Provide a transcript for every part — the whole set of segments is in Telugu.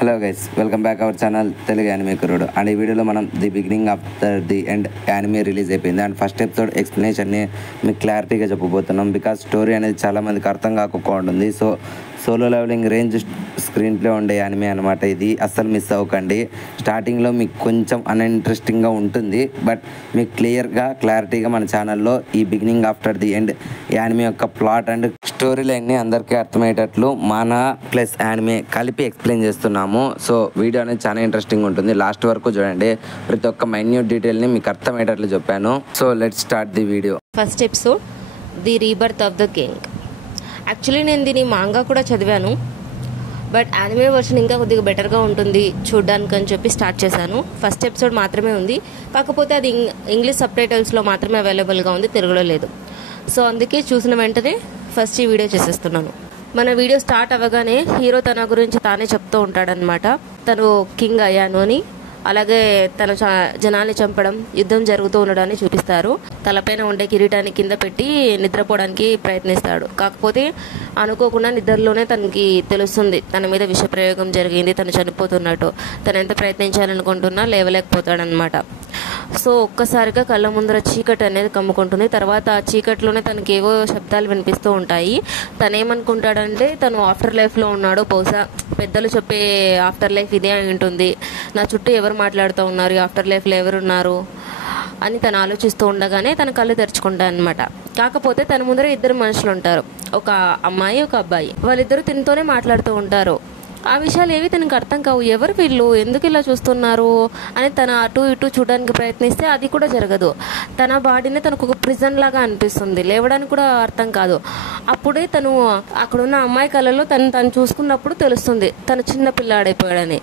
Hello guys, welcome back our channel Telugu anime కుర్రోడు. అండ్ ఈ వీడియోలో మనం the beginning after the end anime release అయిపోయింది. అండ్ ఫస్ట్ ఎపిసోడ్ ఎక్స్ప్లెనేషన్ని మీకు క్లారిటీగా చెప్పబోతున్నాం. బికాజ్ స్టోరీ అనేది చాలా మందికి అర్థం కాకపోతుంది. So solo leveling range screenplay ఉండే యానిమే అనమాట. ఇది అస్సలు మిస్ అవ్వకండి. స్టార్టింగ్లో మీకు కొంచెం అన్ఇంట్రెస్టింగ్గా ఉంటుంది, బట్ మీకు క్లారిటీగా మన ఛానల్లో ఈ beginning after the end anime యొక్క ప్లాట్ అండ్ స్టోరీ లైన్ని అందరికీ అర్థమయ్యేటట్లు మానా ప్లస్ యానిమే కలిపి ఎక్స్ప్లెయిన్ చేస్తున్నాము. సో వీడియో అనేది చాలా ఇంట్రెస్టింగ్ ఉంటుంది. లాస్ట్ వరకు చూడండి. ప్రతి ఒక్క మైన్యూట్ డీటెయిల్ని మీకు అర్థమయ్యేటట్లు చెప్పాను. So let's start the video. First episode the rebirth of the king. Actually నేను దీని మాంగా కూడా చదివాను, బట్ యానిమే వర్షన్ ఇంకా కొద్దిగా బెటర్గా ఉంటుంది చూడడానికి అని చెప్పి స్టార్ట్ చేశాను. ఫస్ట్ ఎపిసోడ్ మాత్రమే ఉంది, కాకపోతే అది ఇంగ్లీష్ సబ్ టైటిల్స్లో మాత్రమే అవైలబుల్గా ఉంది, తెలుగులో లేదు. సో అందుకే చూసిన వెంటనే ఫస్ట్ ఈ వీడియో చేసేస్తున్నాను. మన వీడియో స్టార్ట్ అవ్వగానే హీరో తన గురించి తానే చెప్తూ ఉంటాడనమాట. తను కింగ్ అయ్యాను అని, అలాగే తను జనాల్ని చంపడం, యుద్ధం జరుగుతూ ఉండడాన్ని చూపిస్తారు. తలపైన ఉండే కిరీటాన్ని కింద పెట్టి నిద్రపోవడానికి ప్రయత్నిస్తాడు. కాకపోతే అనుకోకుండా నిద్రలోనే తనకి తెలుస్తుంది తన మీద విషప్రయోగం జరిగింది, తను చనిపోతున్నట్టు. తను ఎంత ప్రయత్నించాలనుకుంటున్నా లేవలేకపోతాడనమాట. సో ఒక్కసారిగా కళ్ళ ముందర చీకటి అనేది కమ్ముకుంటుంది. తర్వాత ఆ చీకటిలోనే తనకి ఏవో శబ్దాలు వినిపిస్తూ ఉంటాయి. తనేమనుకుంటాడంటే తను ఆఫ్టర్ లైఫ్లో ఉన్నాడు, బహుశా పెద్దలు చెప్పే ఆఫ్టర్ లైఫ్ ఇదే అయి ఉంటుంది, నా చుట్టూ ఎవరు మాట్లాడుతూ ఉన్నారు, ఆఫ్టర్ లైఫ్లో ఎవరున్నారు అని తను ఆలోచిస్తూ ఉండగానే తన కళ్ళు తెరుచుకుంటాయి అనమాట. కాకపోతే తన ముందర ఇద్దరు మనుషులు ఉంటారు, ఒక అమ్మాయి ఒక అబ్బాయి. వాళ్ళిద్దరూ తినతోనే మాట్లాడుతూ ఉంటారు. ఆ విషయాలు ఏవి తనకు అర్థం కావు. ఎవరు వీళ్ళు, ఎందుకు ఇలా చూస్తున్నారు అని తను అటు ఇటు చూడడానికి ప్రయత్నిస్తే అది కూడా జరగదు. తన బాడీని తనకు ఒక ప్రిజన్ లాగా అనిపిస్తుంది, లేవడానికి కూడా అర్థం కాదు. అప్పుడే తను అక్కడున్న అమ్మాయి కళ్ళలో తను చూసుకున్నప్పుడు తెలుస్తుంది తను చిన్న పిల్లాడైపోయాడని.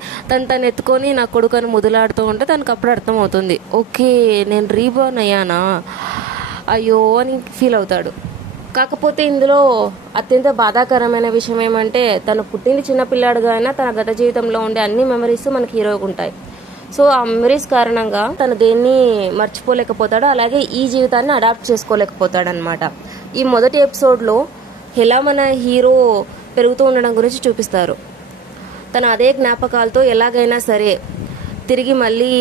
తను ఎత్తుకొని నా కొడుకుని ముదులాడుతూ ఉంటే తనకు అప్పుడు అర్థమవుతుంది, ఓకే నేను రీబోర్న్ అయ్యానా, అయ్యో అని ఫీల్ అవుతాడు. కాకపోతే ఇందులో అత్యంత బాధాకరమైన విషయం ఏమంటే తను పుట్టింది చిన్నపిల్లాడుగా అయినా తన గత జీవితంలో ఉండే అన్ని మెమరీస్ మనకి హీరోకి ఉంటాయి. సో ఆ మెమరీస్ కారణంగా తను దేన్ని మర్చిపోలేకపోతాడు, అలాగే ఈ జీవితాన్ని అడాప్ట్ చేసుకోలేకపోతాడు అనమాట. ఈ మొదటి ఎపిసోడ్లో ఎలా మన హీరో పెరుగుతూ ఉండడం గురించి చూపిస్తారు. తను అదే జ్ఞాపకాలతో ఎలాగైనా సరే తిరిగి మళ్ళీ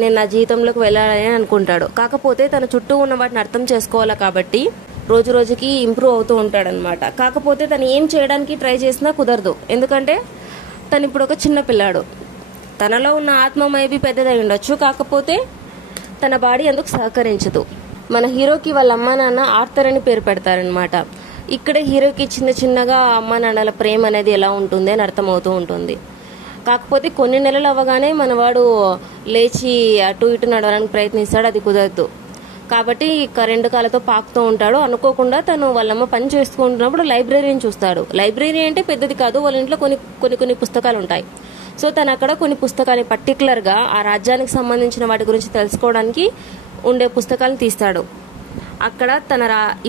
నేను నా జీవితంలోకి వెళ్ళాలని అనుకుంటాడు. కాకపోతే తన చుట్టూ ఉన్న వాటిని అర్థం చేసుకోవాలి కాబట్టి రోజు రోజుకి ఇంప్రూవ్ అవుతూ ఉంటాడనమాట. కాకపోతే తను ఏం చేయడానికి ట్రై చేసినా కుదరదు, ఎందుకంటే తను ఇప్పుడు ఒక చిన్న పిల్లాడు. తనలో ఉన్న ఆత్మ మైబీ పెద్దదై ఉండొచ్చు, కాకపోతే తన బాడీ అందుకు సహకరించదు. మన హీరోకి వాళ్ళ అమ్మా నాన్న ఆర్థర్ అని పేరు పెడతారనమాట. ఇక్కడ హీరోకి చిన్నగా అమ్మా నాన్నల ప్రేమ అనేది ఎలా ఉంటుంది అని అర్థమవుతూ ఉంటుంది. కాకపోతే కొన్ని నెలలు అవ్వగానే మనవాడు లేచి అటు ఇటు నడవడానికి ప్రయత్నిస్తాడు, అది కుదరదు. కాబట్టి రెండు కాళ్ళతో పాకుతూ ఉంటాడు. అనుకోకుండా తను వాళ్ళమ్మ పని చేసుకుంటున్నప్పుడు లైబ్రరీని చూస్తాడు. లైబ్రరీ అంటే పెద్దది కాదు, వాళ్ళ ఇంట్లో కొన్ని పుస్తకాలు ఉంటాయి. సో తను అక్కడ కొన్ని పుస్తకాలు పర్టికులర్గా ఆ రాజ్యానికి సంబంధించిన వాటి గురించి తెలుసుకోవడానికి ఉండే పుస్తకాలను తీస్తాడు. అక్కడ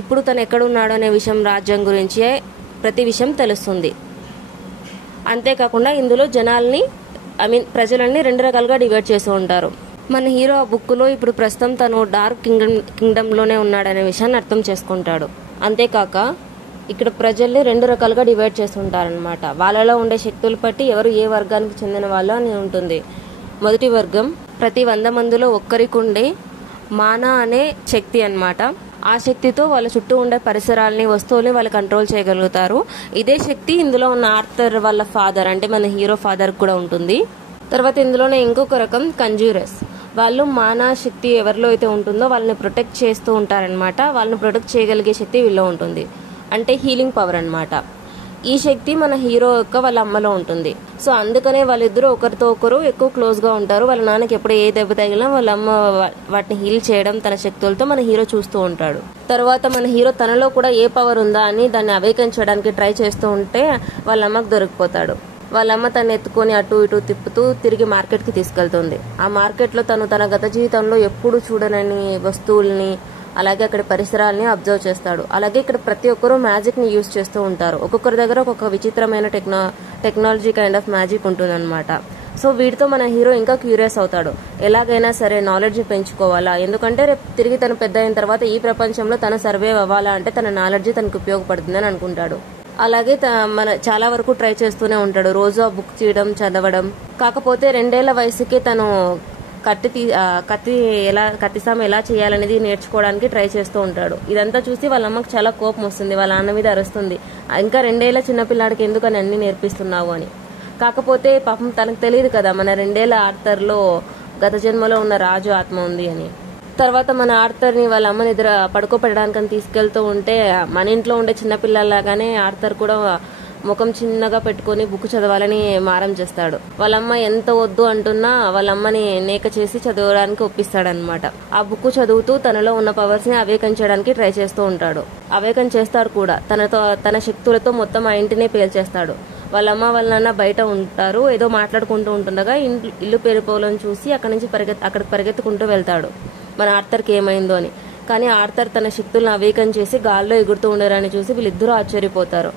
ఇప్పుడు తను ఎక్కడ ఉన్నాడు అనే విషయం, రాజ్యం గురించి ప్రతి విషయం తెలుస్తుంది. అంతేకాకుండా ఇందులో ప్రజలని రెండు రకాలుగా డివైడ్ చేస్తూ ఉంటారు. మన హీరో ఆ బుక్లో ఇప్పుడు ప్రస్తుతం తను డార్క్ కింగ్డమ్లోనే ఉన్నాడనే విషయాన్ని అర్థం చేసుకుంటాడు. అంతేకాక ఇక్కడ ప్రజల్ని రెండు రకాలుగా డివైడ్ చేస్తుంటారనమాట. వాళ్ళలో ఉండే శక్తులు బట్టి ఎవరు ఏ వర్గానికి చెందిన వాళ్ళు అని ఉంటుంది. మొదటి వర్గం ప్రతి 100 మందిలో ఒక్కరికి ఉండే మానా అనే శక్తి అన్నమాట. ఆ శక్తితో వాళ్ళ చుట్టూ ఉండే పరిసరాలని, వస్తువుల్ని వాళ్ళు కంట్రోల్ చేయగలుగుతారు. ఇదే శక్తి ఇందులో ఉన్న ఆర్థర్ వాళ్ళ ఫాదర్, అంటే మన హీరో ఫాదర్ కూడా ఉంటుంది. తర్వాత ఇందులోనే ఇంకొక రకం కంజ్యూరర్స్. వాళ్ళు మానా శక్తి ఎవరిలో అయితే ఉంటుందో వాళ్ళని ప్రొటెక్ట్ చేస్తూ ఉంటారనమాట. వాళ్ళని ప్రొటెక్ట్ చేయగలిగే శక్తి వీళ్ళలో ఉంటుంది, అంటే హీలింగ్ పవర్ అనమాట. ఈ శక్తి మన హీరో యొక్క వాళ్ళ అమ్మలో ఉంటుంది. సో అందుకనే వాళ్ళిద్దరూ ఒకరితో ఒకరు ఎక్కువ క్లోజ్గా ఉంటారు. వాళ్ళ నాన్నకి ఎప్పుడు ఏ దెబ్బ తగిలినా వాళ్ళ అమ్మ వాటిని హీల్ చేయడం తన శక్తులతో మన హీరో చూస్తూ ఉంటాడు. తర్వాత మన హీరో తనలో కూడా ఏ పవర్ ఉందా అని దాన్ని అవేకన్ చేయడానికి ట్రై చేస్తూ ఉంటే వాళ్ళ అమ్మకు దొరికిపోతాడు. వాళ్ళమ్మ తను ఎత్తుకొని అటు ఇటు తిప్పుతూ తిరిగి మార్కెట్కి తీసుకెళ్తుంది. ఆ మార్కెట్లో తన గత జీవితంలో ఎప్పుడు చూడనని వస్తువుల్ని, అలాగే అక్కడ పరిసరాలని అబ్జర్వ్ చేస్తాడు. అలాగే ఇక్కడ ప్రతి ఒక్కరూ మ్యాజిక్ని యూజ్ చేస్తూ ఉంటారు. ఒక్కొక్కరి దగ్గర ఒక్కొక్క విచిత్రమైన టెక్నాలజీ కైండ్ ఆఫ్ మ్యాజిక్ ఉంటుందన్నమాట. సో వీటితో మన హీరో ఇంకా క్యూరియస్ అవుతాడు. ఎలాగైనా సరే నాలెడ్జ్ పెంచుకోవాలా, ఎందుకంటే రేపు తిరిగి తను పెద్ద అయిన తర్వాత ఈ ప్రపంచంలో తను సర్వైవ్ అవ్వాలా అంటే తన నాలెడ్జ్ తనకు ఉపయోగపడుతుందని అనుకుంటాడు. అలాగే మన చాలా వరకు ట్రై చేస్తూనే ఉంటాడు, రోజు ఆ బుక్ చేయడం చదవడం. కాకపోతే 2 ఏళ్ల వయసుకి తను కత్తి సాము ఎలా చేయాలనేది నేర్చుకోవడానికి ట్రై చేస్తూ ఉంటాడు. ఇదంతా చూసి వాళ్ళ అమ్మకి చాలా కోపం వస్తుంది, వాళ్ళ నాన్న మీద అరుస్తుంది, ఇంకా 2 ఏళ్ల చిన్నపిల్లాడికి ఎందుకు అని అన్ని నేర్పిస్తున్నావు అని. కాకపోతే పాపం తనకు తెలియదు కదా మన 2 ఏళ్ల ఆర్థర్లో గత జన్మలో ఉన్న రాజు ఆత్మ ఉంది అని. తర్వాత మన ఆర్థర్ని వాళ్ళ అమ్మ నిద్ర పడుకోపెట్టడానికని తీసుకెళ్తూ ఉంటే మన ఇంట్లో ఉండే చిన్నపిల్లలాగానే ఆర్థర్ కూడా ముఖం చిన్నగా పెట్టుకుని బుక్ చదవాలని మారం చేస్తాడు. వాళ్ళమ్మ ఎంత వద్దు అంటున్నా వాళ్ళమ్మని నేక చేసి చదవడానికి ఒప్పిస్తాడనమాట. ఆ బుక్ చదువుతూ తనలో ఉన్న పవర్స్ ని అవేకం ట్రై చేస్తూ ఉంటాడు. అవేకం చేస్తాడు కూడా. తన శక్తులతో మొత్తం ఆ ఇంటినే పేల్చేస్తాడు. వాళ్ళమ్మ వాళ్ళ నాన్న బయట ఉంటారు, ఏదో మాట్లాడుకుంటూ ఉంటుండగా ఇల్లు పేరుపోవాలని చూసి అక్కడికి పరిగెత్తుకుంటూ వెళ్తాడు మన ఆర్థర్కి ఏమైందో అని. కానీ ఆర్థర్ తన శక్తులను అవేకం చేసి గాల్లో ఎగురుతూ ఉండరని చూసి వీళ్ళిద్దరూ ఆశ్చర్యపోతారు.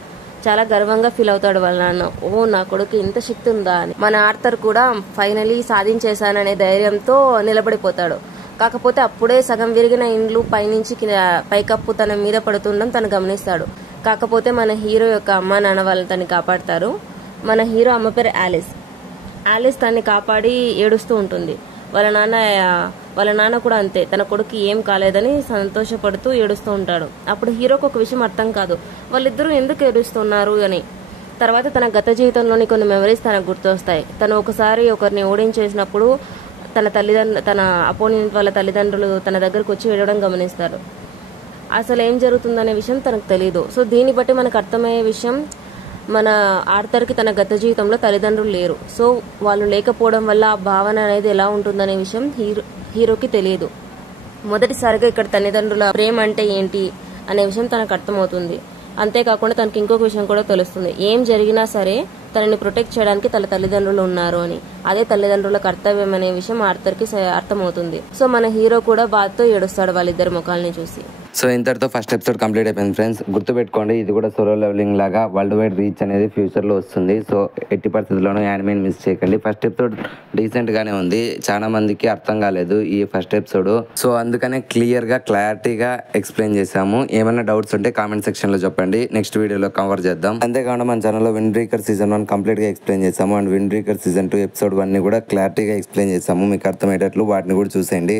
చాలా గర్వంగా ఫీల్ అవుతాడు వాళ్ళ నాన్న, ఓ నా కొడుకు ఇంత శక్తి ఉందా అని. మన ఆర్థర్ కూడా ఫైనలీ సాధించేశాననే ధైర్యంతో నిలబడిపోతాడు. కాకపోతే అప్పుడే సగం విరిగిన ఇండ్లు పైనుంచి పైకప్పు తన మీద పడుతుండడం తను గమనిస్తాడు. కాకపోతే మన హీరో యొక్క అమ్మ నాన్న వాళ్ళని తను కాపాడతారు. మన హీరో అమ్మ పేరు ఆలిస్ తన్ని కాపాడి ఏడుస్తూ ఉంటుంది. వాళ్ళ నాన్న కూడా అంతే, తన కొడుకు ఏం కాలేదని సంతోషపడుతూ ఏడుస్తూ ఉంటాడు. అప్పుడు హీరోకి ఒక విషయం అర్థం కాదు, వాళ్ళిద్దరూ ఎందుకు ఏడుస్తున్నారు అని. తర్వాత తన గత జీవితంలోని కొన్ని మెమరీస్ తనకు గుర్తొస్తాయి. తను ఒకసారి ఒకరిని ఓడించేసినప్పుడు తన అపోనెంట్ వాళ్ళ తల్లిదండ్రులు తన దగ్గరకు వచ్చి ఏడవడం గమనిస్తారు. అసలు ఏం జరుగుతుందనే విషయం తనకు తెలియదు. సో దీన్ని బట్టి మనకు అర్థమయ్యే విషయం, మన ఆర్థర్కి తన గత జీవితంలో తల్లిదండ్రులు లేరు. సో వాళ్ళు లేకపోవడం వల్ల ఆ భావన అనేది ఎలా ఉంటుందనే విషయం హీరోకి తెలియదు. మొదటిసారిగా ఇక్కడ తల్లిదండ్రుల ప్రేమ అంటే ఏంటి అనే విషయం తనకు అర్థమవుతుంది. అంతేకాకుండా తనకి ఇంకొక విషయం కూడా తెలుస్తుంది, ఏం జరిగినా సరే తనని ప్రొటెక్ట్ చేయడానికి తన తల్లిదండ్రులు ఉన్నారు అని. అదే తల్లిదండ్రుల కర్తవ్యం అనే విషయం ఆర్థర్కి అర్థమవుతుంది. సో మన హీరో కూడా బాధతో ఏడుస్తాడు వాళ్ళిద్దరి ముఖాలని చూసి. సో ఇంతటితో ఫస్ట్ ఎపిసోడ్ కంప్లీట్ అయిపోయింది ఫ్రెండ్స్. గుర్తుపెట్టుకోండి, ఇది కూడా సోలో లెవెలింగ్ లాగా వరల్డ్ వైడ్ రీచ్ అనేది ఫ్యూచర్లో వస్తుంది. సో ఎట్టి పరిస్థితుల్లోనూ యానిమేని మిస్ చేయకండి. ఫస్ట్ ఎపిసోడ్ డీసెంట్గానే ఉంది, చాలా మందికి అర్థం కాలేదు ఈ ఫస్ట్ ఎపిసోడ్. సో అందుకనే క్లారిటీగా ఎక్స్ప్లెయిన్ చేసాము. ఏమైనా డౌట్స్ ఉంటే కామెంట్ సెక్షన్లో చెప్పండి, నెక్స్ట్ వీడియోలో కవర్ చేద్దాం. అంతేకాకుండా మన ఛానల్లో విండ్ బ్రేకర్ సీజన్ 1 కంప్లీట్గా ఎక్స్ప్లెయిన్ చేసాము, and wind breaker season 2 episode 1 కూడా క్లారిటీగా ఎక్స్ప్లెయిన్ చేసాము. మీకు అర్థమయ్యేటట్లు వాటిని కూడా చూసేయండి.